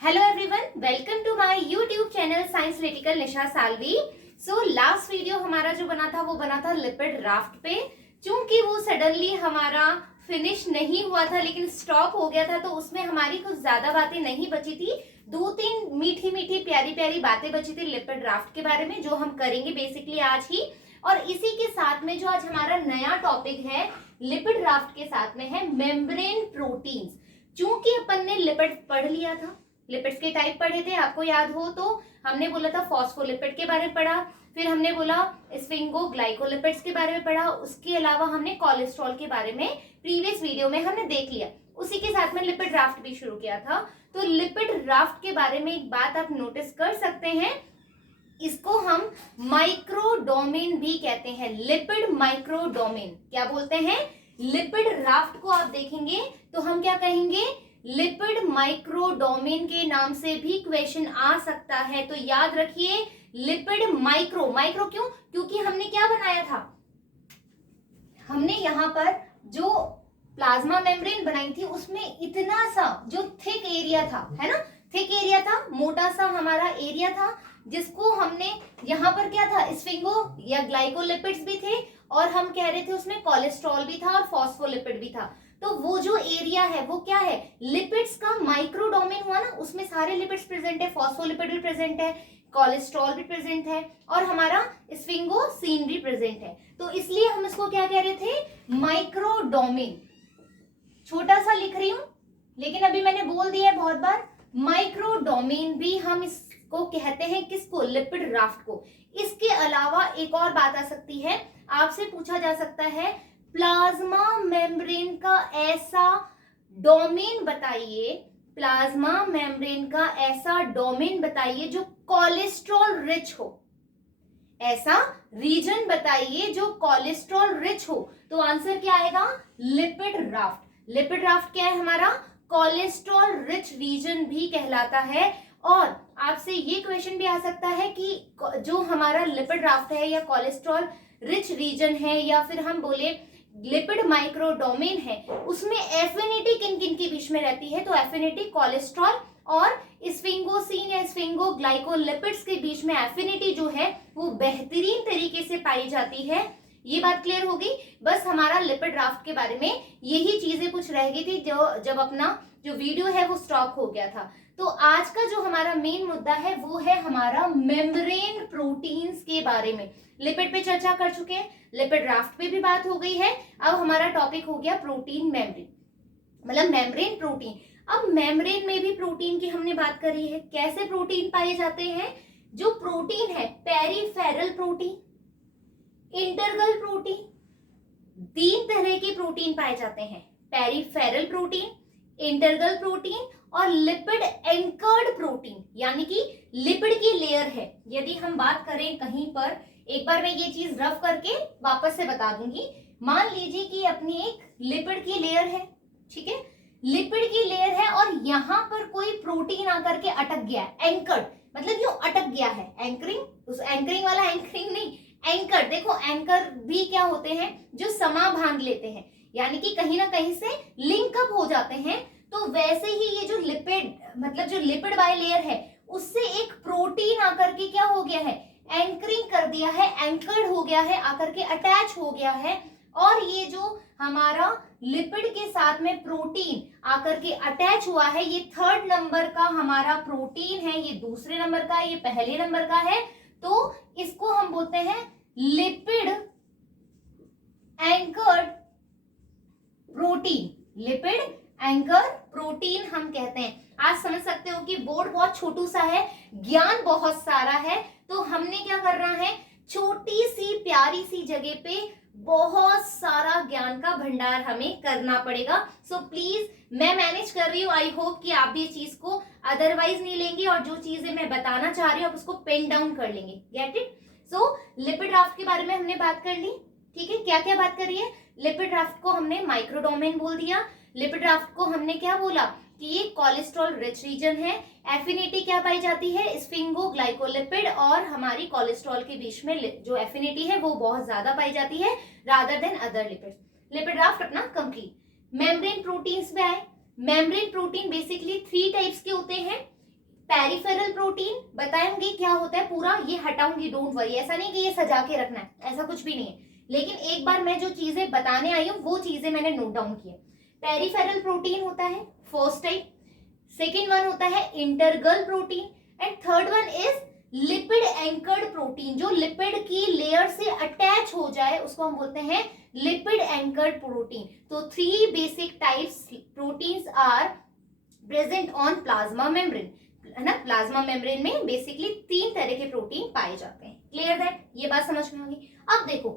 Hello everyone, welcome to my YouTube channel science लिटिकल Nisha Salvi. So last video हमारा जो बना था वो बना था लिपिड राफ्ट पे। चूंकि वो सडनली हमारा फिनिश नहीं हुआ था लेकिन स्टॉप हो गया था, तो उसमें हमारी कुछ ज्यादा बातें नहीं बची थी। दो तीन मीठी मीठी प्यारी प्यारी बातें बची थी लिपिड राफ्ट के बारे में, जो हम करेंगे बेसिकली आज ही। और इसी के साथ में जो आज हमारा नया टॉपिक है लिपिड राफ्ट के साथ में है मेम्ब्रेन प्रोटीन्स। चूंकि अपन ने लिपिड पढ़ लिया था, लिपिड्स के टाइप पढ़े थे, आपको याद हो तो हमने बोला था फॉस्फोलिपिड के बारे में पढ़ा, फिर हमने बोला स्फिंगोग्लाइकोलिपिड्स के बारे में पढ़ा, उसके अलावा हमने कोलेस्ट्रॉल के बारे में प्रीवियस वीडियो में हमने देख लिया। उसी के साथ में लिपिड राफ्ट भी शुरू किया था। तो लिपिड राफ्ट के बारे में एक बात आप नोटिस कर सकते हैं, इसको हम माइक्रोडोमेन भी कहते हैं। लिपिड माइक्रोडोमेन क्या बोलते हैं? लिपिड राफ्ट को आप देखेंगे तो हम क्या कहेंगे? लिपिड माइक्रोडोमेन के नाम से भी क्वेश्चन आ सकता है। तो याद रखिए लिपिड माइक्रो क्यों? क्योंकि हमने क्या बनाया था, हमने यहां पर जो प्लाज्मा मेम्ब्रेन बनाई थी उसमें इतना सा जो थिक एरिया था, है ना, थिक एरिया था, मोटा सा हमारा एरिया था, जिसको हमने यहाँ पर क्या था, स्फिंगो या ग्लाइकोलिपिड्स भी थे और हम कह रहे थे उसमें कोलेस्ट्रॉल भी था और फॉस्फोलिपिड भी था। तो वो जो एरिया है वो क्या है, लिपिड्स का माइक्रोडोमेन हुआ ना, उसमें सारे लिपिड्स प्रेजेंट है, फॉस्फोलिपिड भी प्रेजेंट है, कोलेस्ट्रॉल भी प्रेजेंट है और हमारा स्फिंगोसीन भी प्रेजेंट है। तो इसलिए हम इसको क्या कह रहे थे, माइक्रोडोमेन। छोटा सा लिख रही हूं लेकिन अभी मैंने बोल दिया है बहुत बार, माइक्रोडोमेन भी हम इसको कहते हैं। किसको? लिपिड राफ्ट को। इसके अलावा एक और बात आ सकती है, आपसे पूछा जा सकता है प्लाज्मा मेम्ब्रेन का ऐसा डोमेन बताइए, प्लाज्मा मेम्ब्रेन का ऐसा डोमेन बताइए जो कोलेस्ट्रॉल रिच हो, ऐसा रीजन बताइए जो कोलेस्ट्रॉल रिच हो। तो आंसर क्या आएगा? Lipid raft. लिपिड राफ्ट क्या है हमारा? कोलेस्ट्रॉल रिच रीजन भी कहलाता है। और आपसे ये क्वेश्चन भी आ सकता है कि जो हमारा लिपिड राफ्ट है या कोलेस्ट्रॉल रिच रीजन है या फिर हम बोले लिपिड माइक्रोडोमेन है, उसमें एफिनिटी किन किन के बीच में रहती है? तो एफिनिटी कोलेस्ट्रॉल और स्फिंगोसीन या स्फिंगोग्लाइकोलिपिड्स के बीच में एफिनिटी जो है वो बेहतरीन तरीके से पाई जाती है। ये बात क्लियर होगी। बस हमारा लिपिड राफ्ट के बारे में यही चीजें कुछ रह गई थी जो जब अपना जो वीडियो है वो स्टॉप हो गया था। तो आज का जो हमारा मेन मुद्दा है वो है हमारा मेम्ब्रेन प्रोटीन्स के बारे में। लिपिड पे चर्चा कर चुके हैं, लिपिड राफ्ट पे भी बात हो गई है, अब हमारा टॉपिक हो गया प्रोटीन मेम्ब्रेन, मतलब मेम्ब्रेन प्रोटीन। अब मेम्ब्रेन में भी प्रोटीन की हमने बात करी है। कैसे प्रोटीन पाए जाते हैं? जो प्रोटीन है, पेरिफेरल प्रोटीन, इंटरगल प्रोटीन, तीन तरह के प्रोटीन पाए जाते हैं। पेरिफेरल प्रोटीन, इंटरगल प्रोटीन और लिपिड एंकर्ड प्रोटीन, यानी कि लिपिड की लेयर है। यदि हम बात करें कहीं पर, एक बार मैं ये चीज रफ करके वापस से बता दूंगी। मान लीजिए कि अपनी एक लिपिड की लेयर है, ठीक है, लिपिड की लेयर है और यहां पर कोई प्रोटीन आकर के अटक गया है, एंकर्ड मतलब यूं अटक गया है, एंकरिंग, उस एंकरिंग वाला एंकरिंग नहीं, एंकर। देखो एंकर भी क्या होते हैं, जो समा बांध लेते हैं, यानी कि कहीं ना कहीं से लिंक अप हो जाते हैं। तो वैसे ही ये जो लिपिड मतलब जो लिपिड बाय लेयर है उससे एक प्रोटीन आकर के क्या हो गया है, एंकरिंग कर दिया है, एंकर्ड हो गया है, आकर के अटैच हो गया है। और ये जो हमारा लिपिड के साथ में प्रोटीन आकर के अटैच हुआ है, ये थर्ड नंबर का हमारा प्रोटीन है, ये दूसरे नंबर का, ये पहले नंबर का है। तो इसको हम बोलते हैं lipid anchored protein, lipid anchor protein हम कहते हैं। आज समझ सकते हो कि बोर्ड बहुत छोटू सा है, ज्ञान बहुत सारा है, तो हमने क्या करना है, छोटी सी प्यारी सी जगह पे बहुत सारा ज्ञान का भंडार हमें करना पड़ेगा। सो प्लीज, मैं मैनेज कर रही हूँ, आई होप कि आप भी चीज को अदरवाइज नहीं लेंगे और जो चीजें मैं बताना चाह रही हूँ आप उसको पेन डाउन कर लेंगे। Get it? So lipid raft के बारे में हमने बात कर ली, ठीक है। क्या क्या बात करी है? लिपिड राफ्ट को हमने माइक्रोडोमेन बोल दिया, लिपिड राफ्ट को हमने क्या बोला कि ये कोलेस्ट्रॉल रिच रीजन है। एफिनिटी क्या पाई जाती है? स्फिंगोग्लाइकोलिपिड और हमारी कोलेस्ट्रॉल के बीच में जो एफिनिटी है वो बहुत ज्यादा पाई जाती है rather than other lipids. Lipid raft अपना कंप्लीट। मेम्ब्रेन प्रोटीन्स में आए। मेम्ब्रेन प्रोटीन बेसिकली 3 टाइप्स के होते हैं। पेरिफेरल प्रोटीन बताएंगे क्या होता है, पूरा ये हटाऊंगी, डोंट वरी, ऐसा नहीं कि ये सजा के रखना है, ऐसा कुछ भी नहीं है, लेकिन एक बार मैं जो चीजें बताने आई हूँ वो चीजें मैंने नोट डाउन की है। पेरिफेरल प्रोटीन होता है फर्स्ट टाइप, सेकेंड वन होता है integral protein, and third one is lipid anchored protein, जो लिपिड की लेयर से अटैच हो जाए उसको हम बोलते हैं लिपिड एंकर्ड प्रोटीन। तो 3 basic types proteins are present on plasma membrane, है ना। प्लाज्मा मेम्ब्रेन में बेसिकली 3 तरह के प्रोटीन पाए जाते हैं। क्लियर दैट, ये बात समझ में होगी। अब देखो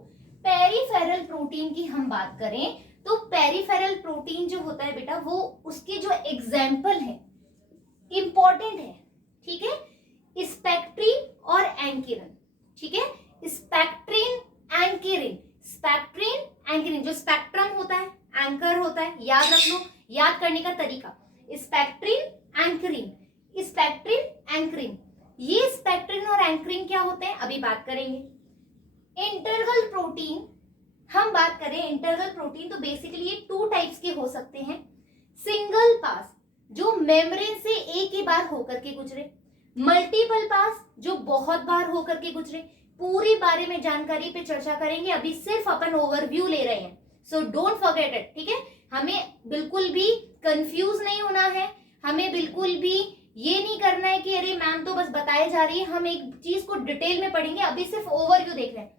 पेरिफेरल प्रोटीन की हम बात करें तो पेरिफेरल प्रोटीन जो होता है बेटा, वो उसके जो एग्जाम्पल है इंपॉर्टेंट है, ठीक है, स्पेक्ट्रिन और एंकिरिन, ठीक है, स्पेक्ट्रिन एंकिरिन, स्पेक्ट्रिन एंकिरिन, जो स्पेक्ट्रम होता है, एंकर होता है, याद रख लो, याद करने का तरीका, स्पेक्ट्रिन एंकरिन, स्पेक्ट्रिन एंकरिन। ये स्पेक्ट्रिन और एंकरिन क्या होते हैं अभी बात करेंगे। इंटरगल प्रोटीन हम बात करें, इंटरगल प्रोटीन तो बेसिकली ये 2 टाइप्स के हो सकते हैं। सिंगल पास जो मेम्ब्रेन से एक ही बार होकर के गुजरे, मल्टीपल पास जो बहुत बार होकर के गुजरे। पूरी बारे में जानकारी पे चर्चा करेंगे, अभी सिर्फ अपन ओवरव्यू ले रहे हैं, सो डोंट फॉरगेट इट, ठीक है। हमें बिल्कुल भी कंफ्यूज नहीं होना है, हमें बिल्कुल भी ये नहीं करना है कि अरे मैम तो बस बताए जा रही है, हम एक चीज को डिटेल में पढ़ेंगे, अभी सिर्फ ओवरव्यू देख रहे हैं।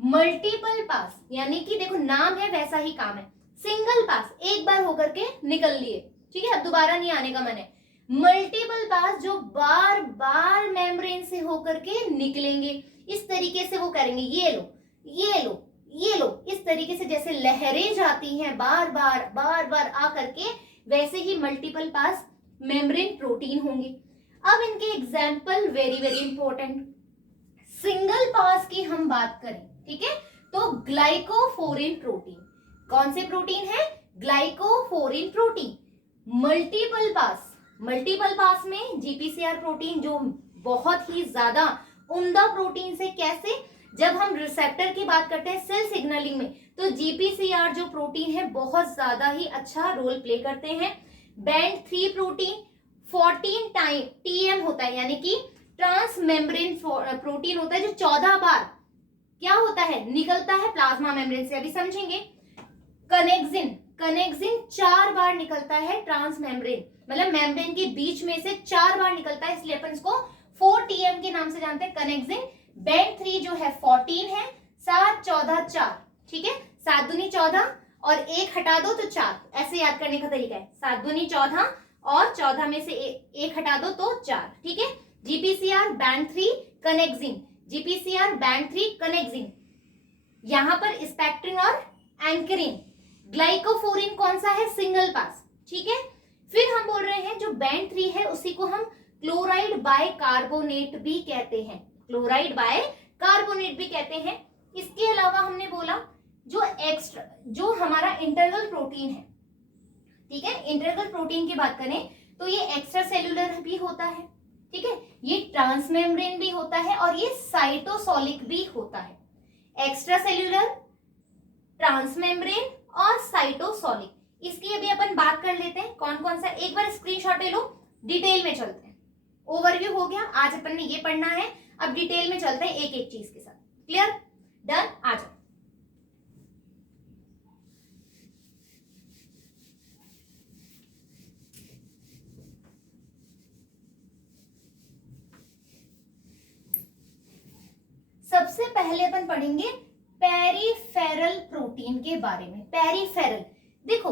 मल्टीपल पास यानी कि देखो नाम है वैसा ही काम है, सिंगल पास एक बार होकर के निकल लिए, ठीक है, अब दोबारा नहीं आने का मन है। मल्टीपल पास जो बार बार मेम्ब्रेन से होकर के निकलेंगे, इस तरीके से वो करेंगे, ये लो ये लो ये लो, इस तरीके से जैसे लहरें जाती हैं बार बार आ करके, वैसे ही मल्टीपल पास मेम्ब्रेन प्रोटीन होंगे। अब इनके example very very important. Single pass की हम बात करें, ठीक है, तो ग्लाइकोफोरिन प्रोटीन, कौन से प्रोटीन है, ग्लाइकोफोरिन प्रोटीन। मल्टीपल पास में जीपीसीआर प्रोटीन, जो बहुत ही ज्यादा उम्दा प्रोटीन से, कैसे, जब हम रिसेप्टर की बात करते हैं सेल सिग्नलिंग में, तो जीपीसीआर जो प्रोटीन है बहुत ज्यादा ही अच्छा रोल प्ले करते हैं। बैंड 3 प्रोटीन 14 टाइम टीएम होता है, यानी कि ट्रांस मेम्ब्रेन प्रोटीन होता है, जो 14 बार क्या होता है, निकलता है प्लाज्मा मेम्ब्रेन से, अभी समझेंगे। कनेक्सिन 4 बार निकलता है ट्रांस मेम्ब्रेन, मतलब मेम्ब्रेन के बीच में से 4 बार निकलता है, इसलिए अपन इसको 4TM के नाम से जानते हैं, कनेक्सिन। बैंड 3 जो है 14 है, 7 14 4, ठीक है, 7 दूनी 14 और 1 हटा दो तो 4, ऐसे याद करने का तरीका है, 7 दूनी 14 और 14 में से 1 हटा दो तो 4, ठीक है। जीपीसीआर बैंड 3 कनेक्सिन, जीपीसीआर बैंड 3 कनेक्सिन, यहां पर स्पेक्ट्रिन और एंकरिन। ग्लाइकोफोरिन कौन सा है, सिंगल पास, ठीक है। फिर हम बोल रहे हैं जो बैंड 3 है उसी को हम क्लोराइड बाय कार्बोनेट भी कहते हैं, क्लोराइड बाय कार्बोनेट भी कहते हैं। इसके अलावा हमने बोला जो हमारा इंटरगल प्रोटीन है, ठीक है, इंटरगल प्रोटीन की बात करें तो ये एक्स्ट्रा सेल्यूलर भी होता है, ठीक है, ये ट्रांसमेम्ब्रेन भी होता है और ये साइटोसोलिक भी होता है। एक्स्ट्रा सेल्यूलर, ट्रांसमेम्ब्रेन और साइटोसोलिक, इसकी अभी अपन बात कर लेते हैं कौन कौन सा, एक बार स्क्रीनशॉट ले लो, डिटेल में चलते हैं। ओवरव्यू हो गया, आज अपन ने ये पढ़ना है, अब डिटेल में चलते हैं एक एक चीज के साथ। क्लियर, डन, आ जाओ। सबसे पहले अपन पढ़ेंगे पेरिफेरल प्रोटीन के बारे में। पेरिफेरल, देखो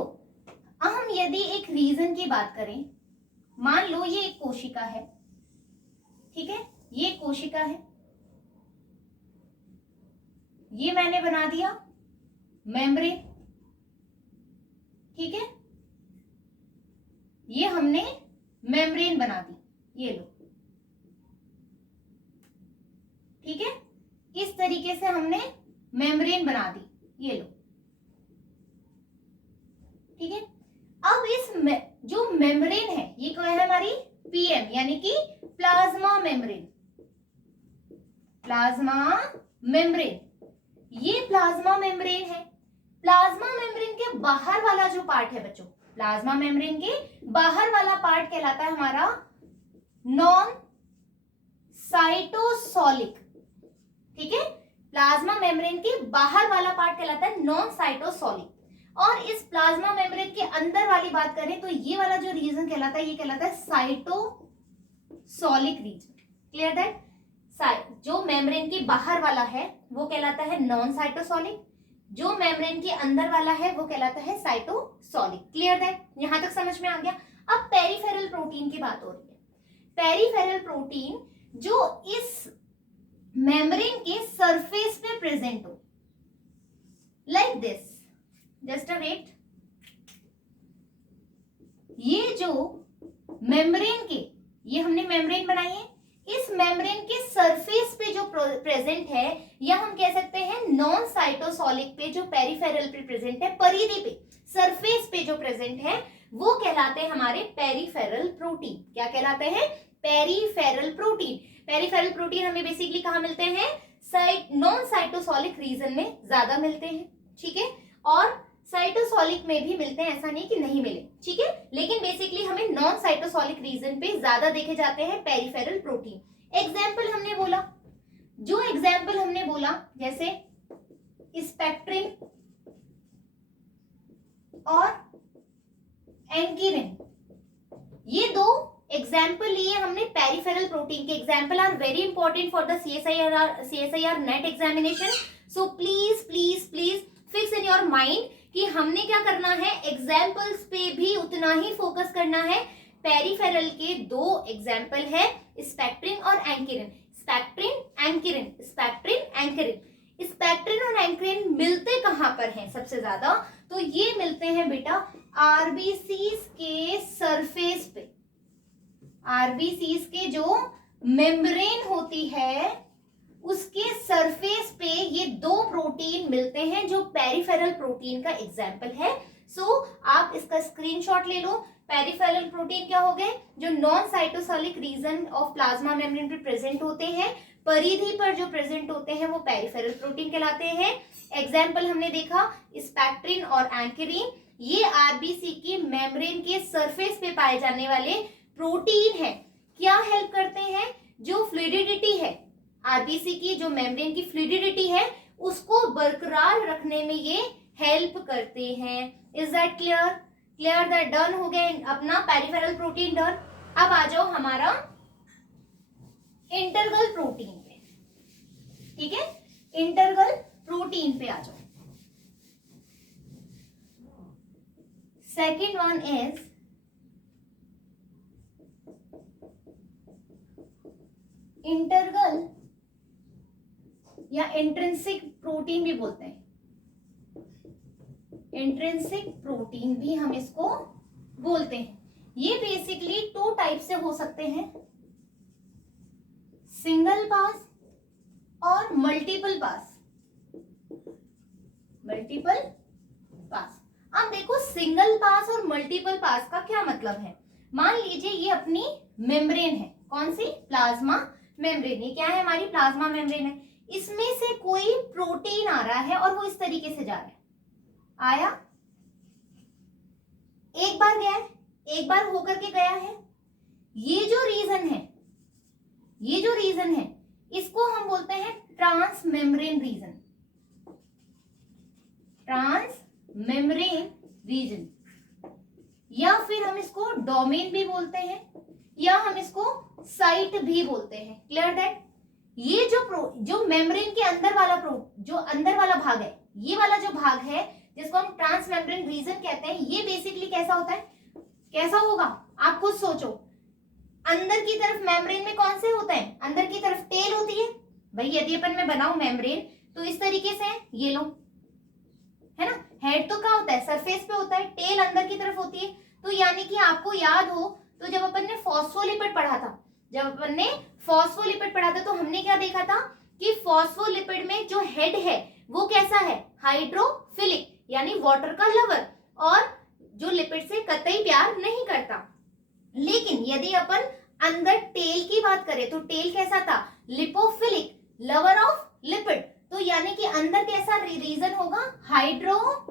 हम यदि एक रीजन की बात करें, मान लो ये एक कोशिका है, ठीक है, ये कोशिका है, ये मैंने बना दिया मेम्ब्रेन, ठीक है, ये हमने मेम्ब्रेन बना दी, ये लो, ठीक है, इस तरीके से हमने मेम्ब्रेन बना दी, ये लो, ठीक है। अब इस जो मेम्ब्रेन है ये क्या है हमारी, पीएम, यानी कि प्लाज्मा मेम्ब्रेन, प्लाज्मा मेम्ब्रेन, ये प्लाज्मा मेम्ब्रेन है। प्लाज्मा मेम्ब्रेन के बाहर वाला जो पार्ट है बच्चों, प्लाज्मा मेम्ब्रेन के बाहर वाला पार्ट कहलाता है हमारा नॉन साइटोसोलिक, ठीक है। प्लाज्मा मेम्ब्रेन के बाहर वाला पार्ट कहलाता है नॉन साइटोसोलिक, और इस प्लाज्मा मेम्ब्रेन के अंदर वाली बात करें तो ये वाला जो रीजन कहलाता है ये कहलाता है साइटोसोलिक रीजन। Clear that? जो मेम्ब्रेन के बाहर वाला है वो कहलाता है नॉन साइटोसोलिक, जो मेम्ब्रेन के अंदर वाला है वो कहलाता है साइटोसोलिक। Clear that? यहां तक समझ में आ गया। अब पेरिफेरल प्रोटीन की बात हो रही है। पेरिफेरल प्रोटीन जो इस मेम्ब्रेन के सरफेस पे प्रेजेंट हो, like this, just a wait. ये जो मेम्ब्रेन के, ये हमने मेम्ब्रेन बनाई है, इस मेम्ब्रेन के सरफेस पे जो प्रेजेंट है, या हम कह सकते हैं नॉन साइटोसोलिक पे जो पेरिफेरल पे प्रेजेंट है, परिधि पे, सरफेस पे जो प्रेजेंट है, वो कहलाते हैं हमारे पेरिफेरल प्रोटीन। क्या कहलाते हैं? Peripheral protein. पेरिफेरल प्रोटीन हमें बेसिकली कहाँ मिलते हैं? नॉन साइटोसोलिक रीजन में ज्यादा मिलते हैं, ठीक है, और साइटोसोलिक में भी मिलते हैं, ऐसा नहीं कि नहीं मिले, ठीक है, लेकिन बेसिकली हमें नॉन साइटोसोलिक रीजन पे ज्यादा देखे जाते हैं पेरिफेरल प्रोटीन। एग्जाम्पल हमने बोला, जो एग्जाम्पल हमने बोला जैसे स्पेक्ट्रिन और एंकीरिन, ये दो एग्जाम्पल लिए हमने पेरिफेरल प्रोटीन के। Example are very important for the CSIR NET examination. So please please please fix in your mind कि हमने क्या करना है, एग्जाम्पल्स पे भी उतना ही फोकस करना है। पेरिफेरल के दो एग्जाम्पल है, स्पेक्ट्रिन और ankyrin. Spectrin ankyrin, spectrin ankyrin. Spectrin और एंकीरिन मिलते कहां पर हैं सबसे ज्यादा? तो ये मिलते हैं बेटा आरबीसीज के सरफेस पे। आरबीसीज के जो मेम्ब्रेन होती है उसके सरफेस पे ये दो प्रोटीन मिलते हैं जो पेरिफेरल प्रोटीन का एग्जाम्पल है। सो आप इसका स्क्रीनशॉट ले लो। पेरिफेरल प्रोटीन क्या हो गए? जो non cytosolic region of plasma membrane पे प्रेजेंट होते हैं, परिधि पर जो प्रेजेंट होते हैं वो पेरिफेरल प्रोटीन कहलाते हैं। एग्जाम्पल हमने देखा स्पेक्ट्रिन और एंकीरिन, ये आरबीसी की मेम्ब्रेन के सरफेस पे पाए जाने वाले प्रोटीन है। क्या हेल्प करते हैं? जो फ्लूइडिटी है, आरबीसी की जो मेम्ब्रेन की फ्लूइडिटी है उसको बरकरार रखने में ये हेल्प करते हैं। Is that clear? Clear that? Done हो गया अपना पेरिफेरल प्रोटीन डन। अब आ जाओ हमारा इंटरगल प्रोटीन पे, ठीक है, इंटरगल प्रोटीन पे आ जाओ। सेकेंड वन इज इंटरगल या इंट्रिंसिक प्रोटीन भी बोलते हैं। इंट्रिंसिक प्रोटीन भी हम इसको बोलते हैं। ये बेसिकली टू टाइप से हो सकते हैं, सिंगल पास और मल्टीपल पास। मल्टीपल पास। अब देखो सिंगल पास और मल्टीपल पास का क्या मतलब है। मान लीजिए ये अपनी मेम्ब्रेन है, कौन सी? Plasma membrane. ये क्या है? हमारी प्लाज्मा मेम्ब्रेन है। इसमें से कोई प्रोटीन आ रहा है और वो इस तरीके से जा रहा है, आया, एक बार गया है, एक बार होकर के गया है। ये जो रीजन है, ये जो रीजन है इसको हम बोलते हैं trans membrane region. Trans membrane region, या फिर हम इसको डोमेन भी बोलते हैं, या हम इसको साइट भी बोलते हैं। Clear that? ये जो मेम्ब्रेन के अंदर वाला जो अंदर वाला भाग है, ये वाला जो भाग है जिसको हम ट्रांस मेम्ब्रेन रीजन कहते हैं, ये बेसिकली कैसा होता है? कैसा होगा आप खुद सोचो। अंदर की तरफ मेम्ब्रेन में कौन से होता है? अंदर की तरफ टेल होती है। भाई यदि अपन मैं बनाऊं मेम्ब्रेन तो इस तरीके से है, ये लो, है ना। हेड तो क्या होता है? सरफेस पे होता है, टेल अंदर की तरफ होती है। तो यानी कि आपको याद हो तो जब अपन ने फॉस्फोलिपिड पढ़ा था, तो हमने क्या देखा था कि फॉस्फोलिपिड में जो हेड है वो कैसा है? हाइड्रोफिलिक, यानी वाटर का लवर, और जो लिपिड से कतई प्यार नहीं करता। लेकिन यदि अपन अंदर टेल की बात करें तो टेल कैसा था? Lipophilic, lover of lipid. तो यानी कि अंदर कैसा रीजन होगा? हाइड्रोफोबिक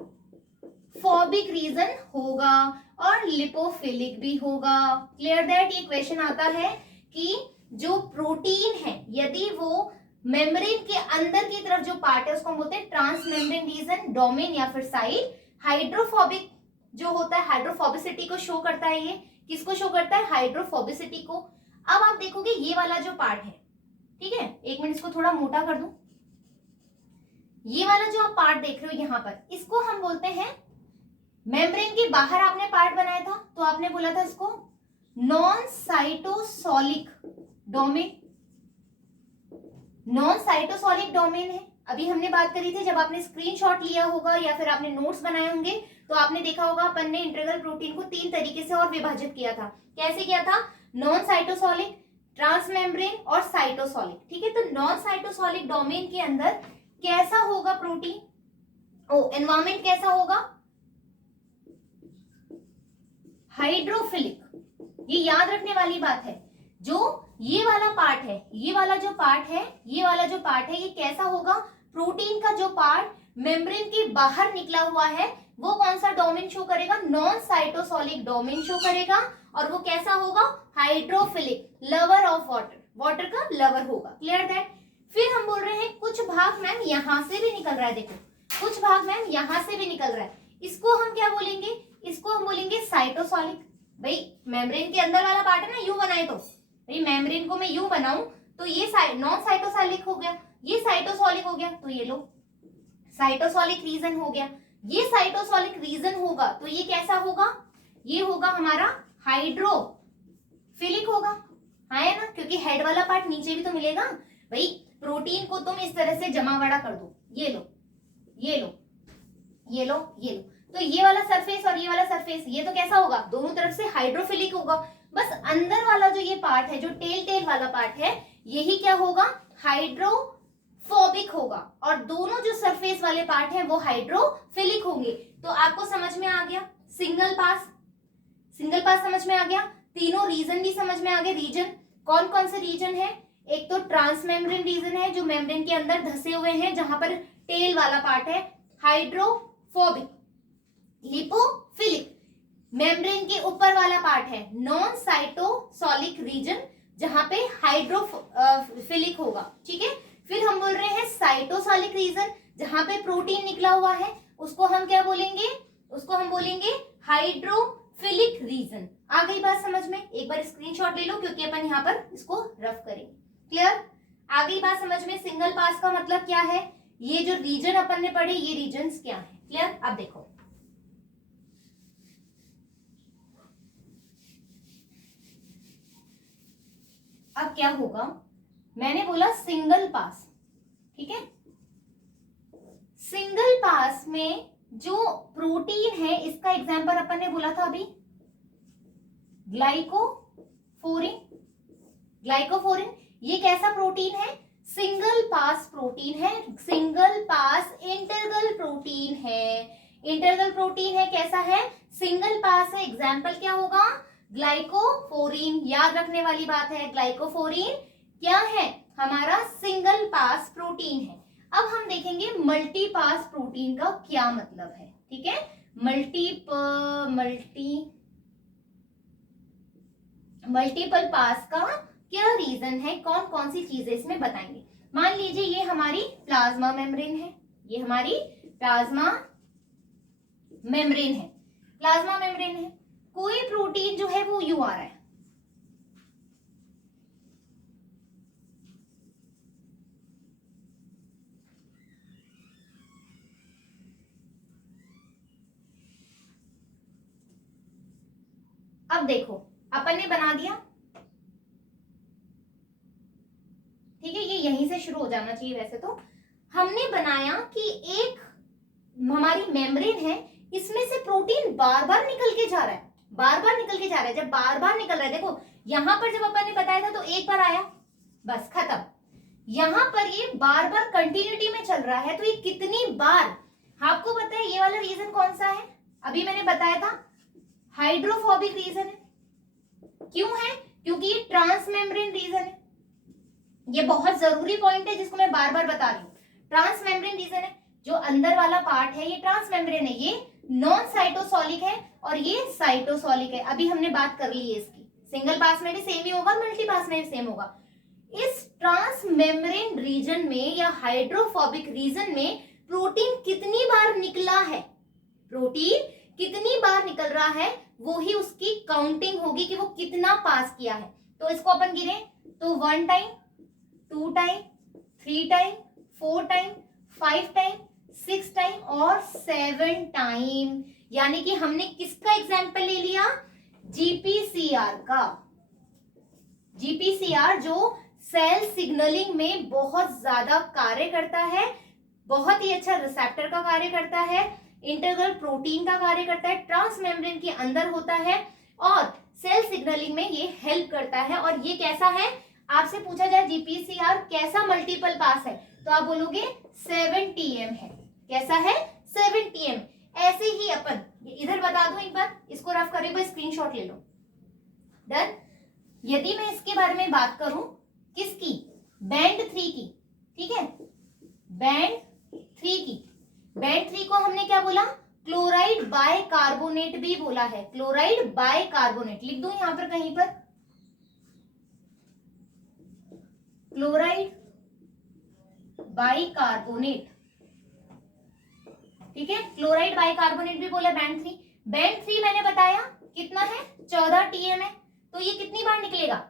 रीजन होगा और लिपोफिलिक भी होगा। Clear that? ये क्वेश्चन आता है कि जो प्रोटीन है यदि वो मेम्ब्रेन के अंदर की तरफ जो पार्ट है उसको हम बोलते हैं ट्रांसमेम्ब्रेन रीजन, डोमेन या फिर साइड। हाइड्रोफोबिक जो होता है हाइड्रोफोबिसिटी को शो करता है। ये किसको शो करता है? हाइड्रोफोबिसिटी को। अब आप देखोगे ये वाला जो पार्ट है, ठीक है, एक मिनट इसको थोड़ा मोटा कर दूं। ये वाला जो आप पार्ट देख रहे हो यहां पर, इसको हम बोलते हैं, मेम्ब्रेन के बाहर आपने पार्ट बनाया था तो आपने बोला था इसको non cytosolic domain. Non cytosolic domain है। अभी हमने बात करी थी, जब आपने स्क्रीनशॉट लिया होगा या फिर आपने नोट्स बनाए होंगे तो आपने देखा होगा अपन ने इंटीग्रल प्रोटीन को 3 तरीके से और विभाजित किया था। कैसे किया था? नॉन साइटोसोलिक, ट्रांसमेम्ब्रेन और साइटोसोलिक। ठीक है, तो नॉन साइटोसोलिक डोमेन के अंदर कैसा होगा प्रोटीन? एनवायरमेंट कैसा होगा? हाइड्रोफिलिक। ये याद रखने वाली बात है। जो ये वाला पार्ट है, ये वाला जो पार्ट है, ये कैसा होगा? प्रोटीन का जो पार्ट मेम्ब्रेन के बाहर निकला हुआ है वो कौन सा डोमेन शो करेगा? नॉन साइटोसोलिक डोमेन शो करेगा। और वो कैसा होगा? Hydrophilic, lover of water, water का लवर होगा। Clear that? फिर हम बोल रहे हैं कुछ भाग मैम यहां से भी निकल रहा है। देखो कुछ भाग मैम यहां से भी निकल रहा है, इसको हम क्या बोलेंगे? इसको हम बोलेंगे साइटोसोलिक। भाई मेम्ब्रेन के अंदर वाला पार्ट है ना, यू बनाए तो भाई मेम्ब्रेन को मैं यू बनाऊं तो ये नॉन साइटोसोलिक हो गया, ये साइटोसोलिक हो गया, तो ये लो साइटोसोलिक रीजन हो गया। ये साइटोसोलिक रीजन होगा तो ये कैसा होगा? ये होगा हमारा हाइड्रोफिलिक होगा, है ना, क्योंकि हेड वाला पार्ट नीचे भी तो मिलेगा। भाई प्रोटीन को तुम इस तरह से जमावड़ा कर दो, ये लो ये लो ये लो ये लो, तो ये वाला सरफेस और ये वाला सरफेस, ये तो कैसा होगा? दोनों तरफ से हाइड्रोफिलिक होगा। बस अंदर वाला जो ये पार्ट है, जो टेल वाला पार्ट है, यही क्या होगा? हाइड्रोफोबिक होगा। और दोनों जो सरफेस वाले पार्ट है वो हाइड्रोफिलिक होंगे। तो आपको समझ में आ गया सिंगल पास समझ में आ गया। तीनों रीजन भी समझ में आ गए। रीजन कौन कौन से रीजन है? एक तो ट्रांसमेम्ब्रेन रीजन है जो मेम्ब्रेन के अंदर धसे हुए हैं, जहां पर टेल वाला पार्ट है हाइड्रोफोबिक। लिपोफिलिक मेम्ब्रेन के ऊपर वाला पार्ट है नॉन साइटोसोलिक रीजन, जहां पे हाइड्रोफिलिक होगा। ठीक है, फिर हम बोल रहे हैं साइटोसोलिक रीजन, जहां पे प्रोटीन निकला हुआ है, उसको हम क्या बोलेंगे? उसको हम बोलेंगे हाइड्रोफिलिक रीजन। आ गई बात समझ में? एक बार स्क्रीनशॉट ले लो क्योंकि अपन यहाँ पर इसको रफ करेंगे। क्लियर? आ गई बात समझ में? सिंगल पास का मतलब क्या है? ये जो रीजन अपन ने पढ़े ये रीजन्स क्या है? क्लियर? अब देखो अब क्या होगा। मैंने बोला सिंगल पास, ठीक है, सिंगल पास में जो प्रोटीन है इसका एग्जांपल अपन ने बोला था अभी ग्लाइकोफोरिन। ये कैसा प्रोटीन है? सिंगल पास प्रोटीन है, सिंगल पास इंटरगल प्रोटीन है। इंटरगल प्रोटीन है, कैसा है? सिंगल पास है। एग्जाम्पल क्या होगा? ग्लाइकोफोरिन। याद रखने वाली बात है, ग्लाइकोफोरिन क्या है? हमारा सिंगल पास प्रोटीन है। अब हम देखेंगे मल्टी पास प्रोटीन का क्या मतलब है। ठीक है, मल्टीपल पास का क्या रीजन है, कौन कौन सी चीजें इसमें बताएंगे। मान लीजिए ये हमारी प्लाज्मा मेम्ब्रेन है, ये हमारी प्लाज्मा मेम्ब्रेन है। कोई प्रोटीन जो है वो यूं आ रहा है, अब देखो अपन ने बना दिया, ठीक है, ये यहीं से शुरू हो जाना चाहिए। वैसे तो हमने बनाया कि एक हमारी मेम्ब्रेन है, इसमें से प्रोटीन बार बार निकल के जा रहा है, जब बार बार निकल रहा है, देखो यहां पर जब अपन ने बताया था तो एक बार आया, बस खत्म। यहां पर ये बार बार कंटिन्यूटी में चल रहा है, तो ये कितनी बार, आपको पता है ये वाला रीजन कौन सा है? अभी मैंने बताया था हाइड्रोफोबिक रीजन है। क्यों है? क्योंकि ये ट्रांसमेम्ब्रेन रीजन है। ये बहुत जरूरी पॉइंट है जिसको मैं बार बार बता रही हूँ। ट्रांसमेम्ब्रेन रीजन है, जो अंदर वाला पार्ट है ये ट्रांसमेम्ब्रेन है, ये नॉन साइटोसोलिक है और ये साइटोसोलिक है। अभी हमने बात कर ली है इसकी, सिंगल पास में भी सेम ही होगा, मल्टी पास में भी सेम होगा। इस ट्रांस मेम्ब्रेन रीजन में या हाइड्रोफोबिक रीजन में प्रोटीन कितनी बार निकला है, प्रोटीन कितनी बार निकल रहा है, वो ही उसकी काउंटिंग होगी कि वो कितना पास किया है। तो इसको अपन गिने तो 1 time, 2 time, 3 time, 4 time, 5 time, 6 time और 7 टाइम। यानी कि हमने किसका एग्जाम्पल ले लिया, जीपीसीआर का। जीपीसीआर जो सेल सिग्नलिंग में बहुत ज्यादा कार्य करता है, बहुत ही अच्छा रिसेप्टर का कार्य करता है, इंटीग्रल प्रोटीन का कार्य करता है, ट्रांस मेम्ब्रेन के अंदर होता है और सेल सिग्नलिंग में ये हेल्प करता है। और ये कैसा है, आपसे पूछा जाए जीपीसीआर कैसा मल्टीपल पास है तो आप बोलोगे 7 TM है। कैसा है, 7 TM। ऐसे ही अपन इधर बता दो एक बार, इसको रफ करे स्क्रीनशॉट ले लो। डन। यदि मैं इसके बारे में बात करूं, किसकी, बैंड 3 की, ठीक है, बैंड 3 की। बैंड 3 को हमने क्या बोला, क्लोराइड बाय कार्बोनेट भी बोला है, क्लोराइड बाय कार्बोनेट। लिख दूं यहां पर कहीं पर, क्लोराइड बाय कार्बोनेट, ठीक है, क्लोराइड बाय कार्बोनेट भी बोला बैंड 3। बैंड 3 मैंने बताया कितना है, 14 TM है। तो ये कितनी बार निकलेगा,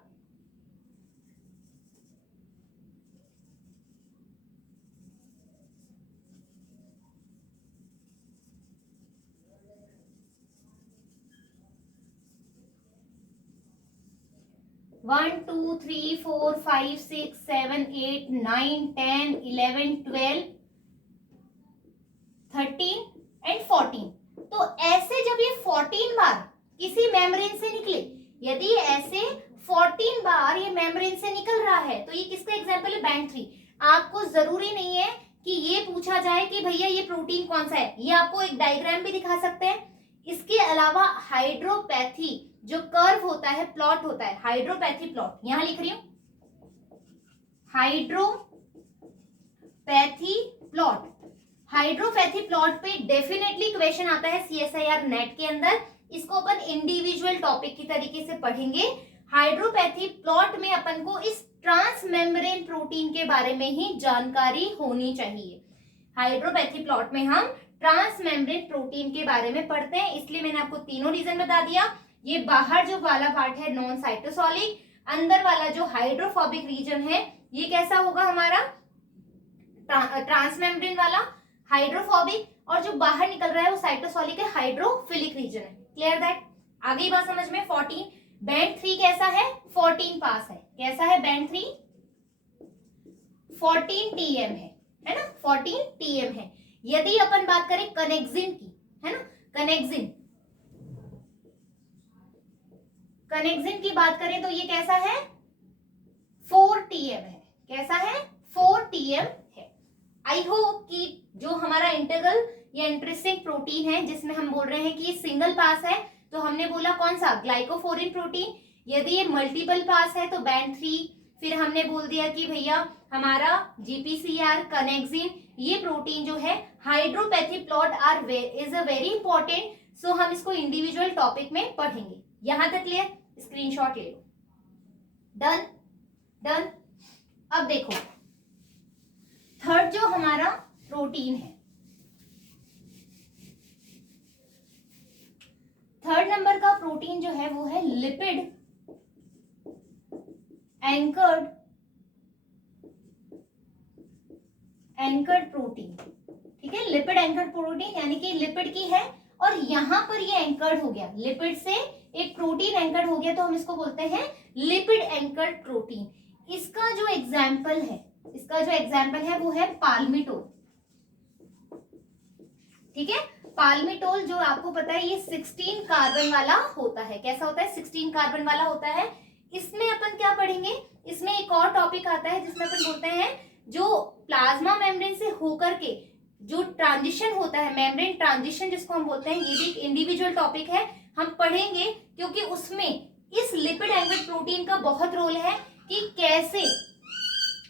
वन 2 3 4 5 6 7 8 9 10 11 12 13 एंड 14। तो ऐसे जब ये 14 बार किसी मेम्ब्रेन से निकले, यदि ऐसे 14 बार ये मेम्ब्रेन से निकल रहा है तो ये किसका एग्जाम्पल है, बैंड 3। आपको जरूरी नहीं है कि ये पूछा जाए कि भैया ये प्रोटीन कौन सा है, ये आपको एक डायग्राम भी दिखा सकते हैं। इसके अलावा हाइड्रोपैथी जो कर्व होता है, प्लॉट होता है, हाइड्रोपैथी प्लॉट, यहां लिख रही हूं, हाइड्रोपैथी प्लॉट। हाइड्रोपैथी प्लॉट पे डेफिनेटली क्वेश्चन आता है CSIR नेट के अंदर। इसको अपन इंडिविजुअल टॉपिक की तरीके से पढ़ेंगे। हाइड्रोपैथी प्लॉट में अपन को इस ट्रांस मेम्ब्रेन प्रोटीन के बारे में ही जानकारी होनी चाहिए। हाइड्रोपैथी प्लॉट में हम ट्रांस मेम्ब्रेन प्रोटीन के बारे में पढ़ते हैं, इसलिए मैंने आपको तीनों रीजन बता दिया। ये बाहर जो वाला पार्ट है नॉन साइटोसोलिक, अंदर वाला जो हाइड्रोफोबिक रीजन है ये कैसा होगा हमारा, ट्रांस मेम्ब्रेन वाला हाइड्रोफोबिक, और जो बाहर निकल रहा है वो साइटोसोलिक है, हाइड्रोफिलिक रीजन है। क्लियर दैट, आ गई बात समझ में। 14 बैंड 3 कैसा है, 14 पास है। कैसा है बैंड 3, 14 TM है ना, 14 TM है। यदि अपन बात करें कनेक्जिन की, है ना, कनेक्जिन की बात करें तो ये कैसा है, 4 TM है। कैसा है, 4 TM है। आई होप कि जो हमारा इंटीग्रल या इंटरेस्टिंग प्रोटीन है जिसमें हम बोल रहे हैं कि ये सिंगल पास है, तो हमने बोला कौन सा, ग्लाइकोफोरिन प्रोटीन। यदि ये मल्टीपल पास है तो बैंड 3, फिर हमने बोल दिया कि भैया हमारा GPCR, कनेक्जिन, ये प्रोटीन जो है hydropathy plot is a very important. So हम इसको इंडिविजुअल टॉपिक में पढ़ेंगे। यहां तक क्लियर, स्क्रीनशॉट ले लो। Done done. अब देखो थर्ड जो हमारा प्रोटीन है, थर्ड नंबर का प्रोटीन जो है वो है लिपिड एंकर्ड प्रोटीन। ठीक है, लिपिड एंकर्ड प्रोटीन यानी कि लिपिड की है और यहां पर ये एंकर्ड हो गया, लिपिड से एक प्रोटीन एंकर्ड हो गया तो हम इसको बोलते हैं लिपिड एंकर्ड प्रोटीन। इसका जो एग्जाम्पल है वो है पाल्मिटोल। ठीक है, पाल्मिटोल जो आपको पता है ये 16 कार्बन वाला होता है। कैसा होता है, 16 कार्बन वाला होता है। इसमें अपन क्या पढ़ेंगे, इसमें एक और टॉपिक आता है जिसमें अपन बोलते हैं जो प्लाज्मा मेम्ब्रेन से होकर के जो ट्रांजिशन होता है, मेम्ब्रेन ट्रांजिशन जिसको हम बोलते हैं, ये भी एक इंडिविजुअल टॉपिक है, हम पढ़ेंगे क्योंकि उसमें इस लिपिड एंकर्ड प्रोटीन का बहुत रोल है कि कैसे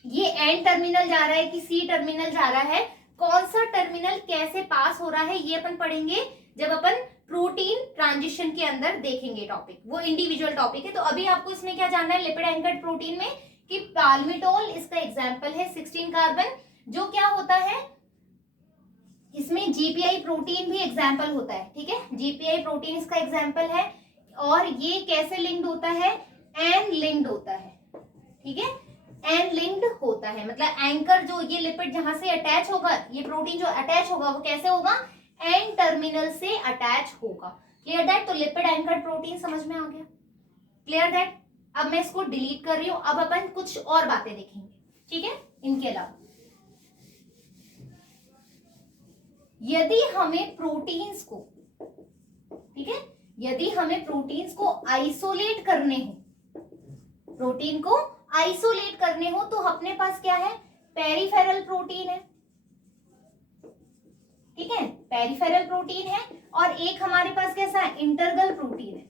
ये एन टर्मिनल जा रहा है कि सी टर्मिनल जा रहा है, कौन सा टर्मिनल कैसे पास हो रहा है, ये अपन पढ़ेंगे जब अपन प्रोटीन ट्रांजिशन के अंदर देखेंगे टॉपिक, वो इंडिविजुअल टॉपिक है। तो अभी आपको इसमें क्या जानना है लिपिड एंकर्ड प्रोटीन में कि पाल्मिटोल इसका एग्जाम्पल है 16 कार्बन, जो क्या होता है इसमें जीपीआई प्रोटीन भी एग्जाम्पल होता है, ठीक है, जीपीआई प्रोटीन इसका एग्जाम्पल है। और ये कैसे लिंक्ड होता है, एन लिंक्ड होता है, ठीक है, एन लिंक्ड होता है, मतलब एंकर जो ये लिपिड जहां से अटैच होगा, ये प्रोटीन जो अटैच होगा वो कैसे होगा, एन टर्मिनल से अटैच होगा। Clear that. तो लिपिड एंकर्ड प्रोटीन समझ में आ गया, क्लियर दैट। अब मैं इसको डिलीट कर रही हूं, अब अपन कुछ और बातें देखेंगे, ठीक है। इनके अलावा यदि हमें प्रोटीन्स को, ठीक है, यदि हमें प्रोटीन्स को आइसोलेट करने हो, प्रोटीन को आइसोलेट करने हो तो अपने पास क्या है, पेरिफेरल प्रोटीन है, ठीक है, पेरिफेरल प्रोटीन है। और एक हमारे पास कैसा है, इंटरगल प्रोटीन है।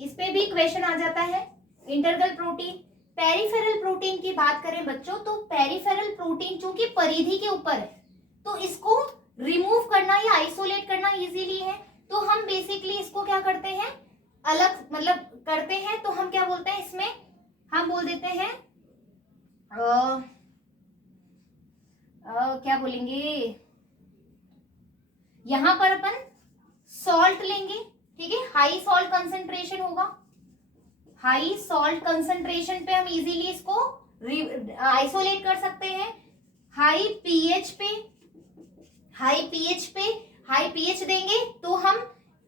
इस पे भी क्वेश्चन आ जाता है, इंटरगल प्रोटीन। पेरिफेरल प्रोटीन की बात करें बच्चों, तो पेरिफेरल प्रोटीन चूंकि परिधि के ऊपर है तो इसको रिमूव करना या आइसोलेट करना इजीली है। तो हम बेसिकली इसको क्या करते हैं, अलग मतलब करते हैं, तो हम क्या बोलते हैं इसमें, हम बोल देते हैं क्या बोलेंगे, यहां पर अपन सॉल्ट लेंगे, ठीक है, हाई सॉल्ट कंसेंट्रेशन होगा, हाई सॉल्ट कंसेंट्रेशन पे हम इजीली इसको आइसोलेट कर सकते हैं। हाई पीएच पे, हाई पीएच देंगे तो हम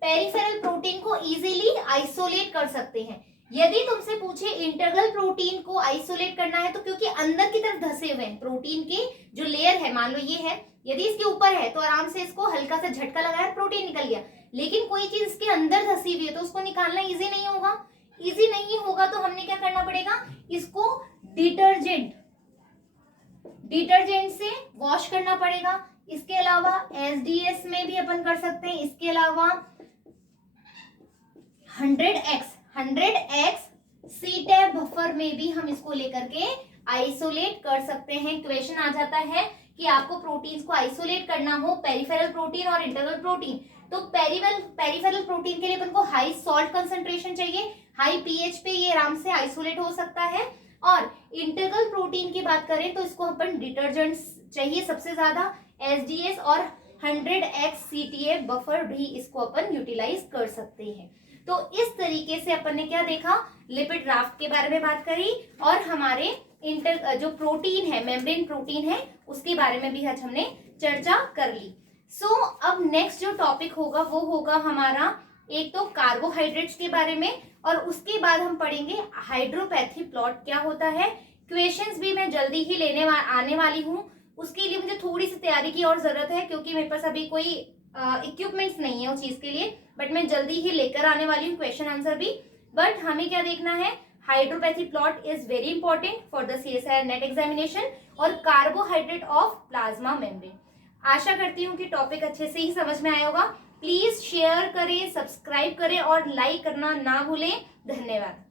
पेरिफेरल प्रोटीन को इजीली आइसोलेट कर सकते हैं। यदि तुमसे पूछे इंटरगल प्रोटीन को आइसोलेट करना है, तो क्योंकि अंदर की तरफ धसे हुए हैं प्रोटीन के जो लेयर है, मान लो ये है, यदि इसके ऊपर है तो आराम से इसको हल्का सा झटका लगाया, प्रोटीन निकल गया। लेकिन कोई चीज इसके अंदर धसी हुई है तो उसको निकालना इजी नहीं होगा, इजी नहीं होगा तो हमने क्या करना पड़ेगा, इसको डिटर्जेंट से वॉश करना पड़ेगा। इसके अलावा एसडीएस में भी अपन कर सकते हैं। इसके अलावा 100x सी-टैब बफर में भी हम इसको लेकर के आइसोलेट कर सकते हैं। क्वेश्चन आ जाता है कि आपको प्रोटीन्स को आइसोलेट करना हो, पेरिफेरल प्रोटीन और इंटरनल प्रोटीन, तो पेरिफेरल प्रोटीन के लिए अपन को हाई सॉल्ट कंसंट्रेशन चाहिए, हाई पीएच पे ये आराम से आइसोलेट हो सकता है। और इंटरनल प्रोटीन की बात करें तो इसको अपन डिटर्जेंट्स चाहिए सबसे ज्यादा, एसडीएस और 100x सी-टैब बफर भी इसको अपन यूटिलाइज कर सकते हैं। तो इस तरीके से अपन ने क्या देखा, लिपिड राफ्ट के बारे में बात करी और हमारे जो प्रोटीन है, मेम्ब्रेन प्रोटीन है, उसके बारे में भी आज हमने चर्चा कर ली। सो अब नेक्स्ट जो टॉपिक होगा वो होगा हमारा एक तो कार्बोहाइड्रेट्स के बारे में, और उसके बाद हम पढ़ेंगे हाइड्रोपैथी प्लॉट क्या होता है। क्वेश्चंस भी मैं जल्दी ही आने वाली हूँ, उसके लिए मुझे थोड़ी सी तैयारी की और जरूरत है क्योंकि मेरे पास अभी कोई इक्विपमेंट्स नहीं है उस चीज के लिए, बट मैं जल्दी ही लेकर आने वाली हूँ क्वेश्चन आंसर भी। बट हमें क्या देखना है, hydropathy plot is very important for the CSIR NET examination, और कार्बोहाइड्रेट ऑफ प्लाज्मा मेम्ब्रेन। आशा करती हूँ कि टॉपिक अच्छे से ही समझ में आया होगा। प्लीज शेयर करें, सब्सक्राइब करें और लाइक करना ना भूलें। धन्यवाद।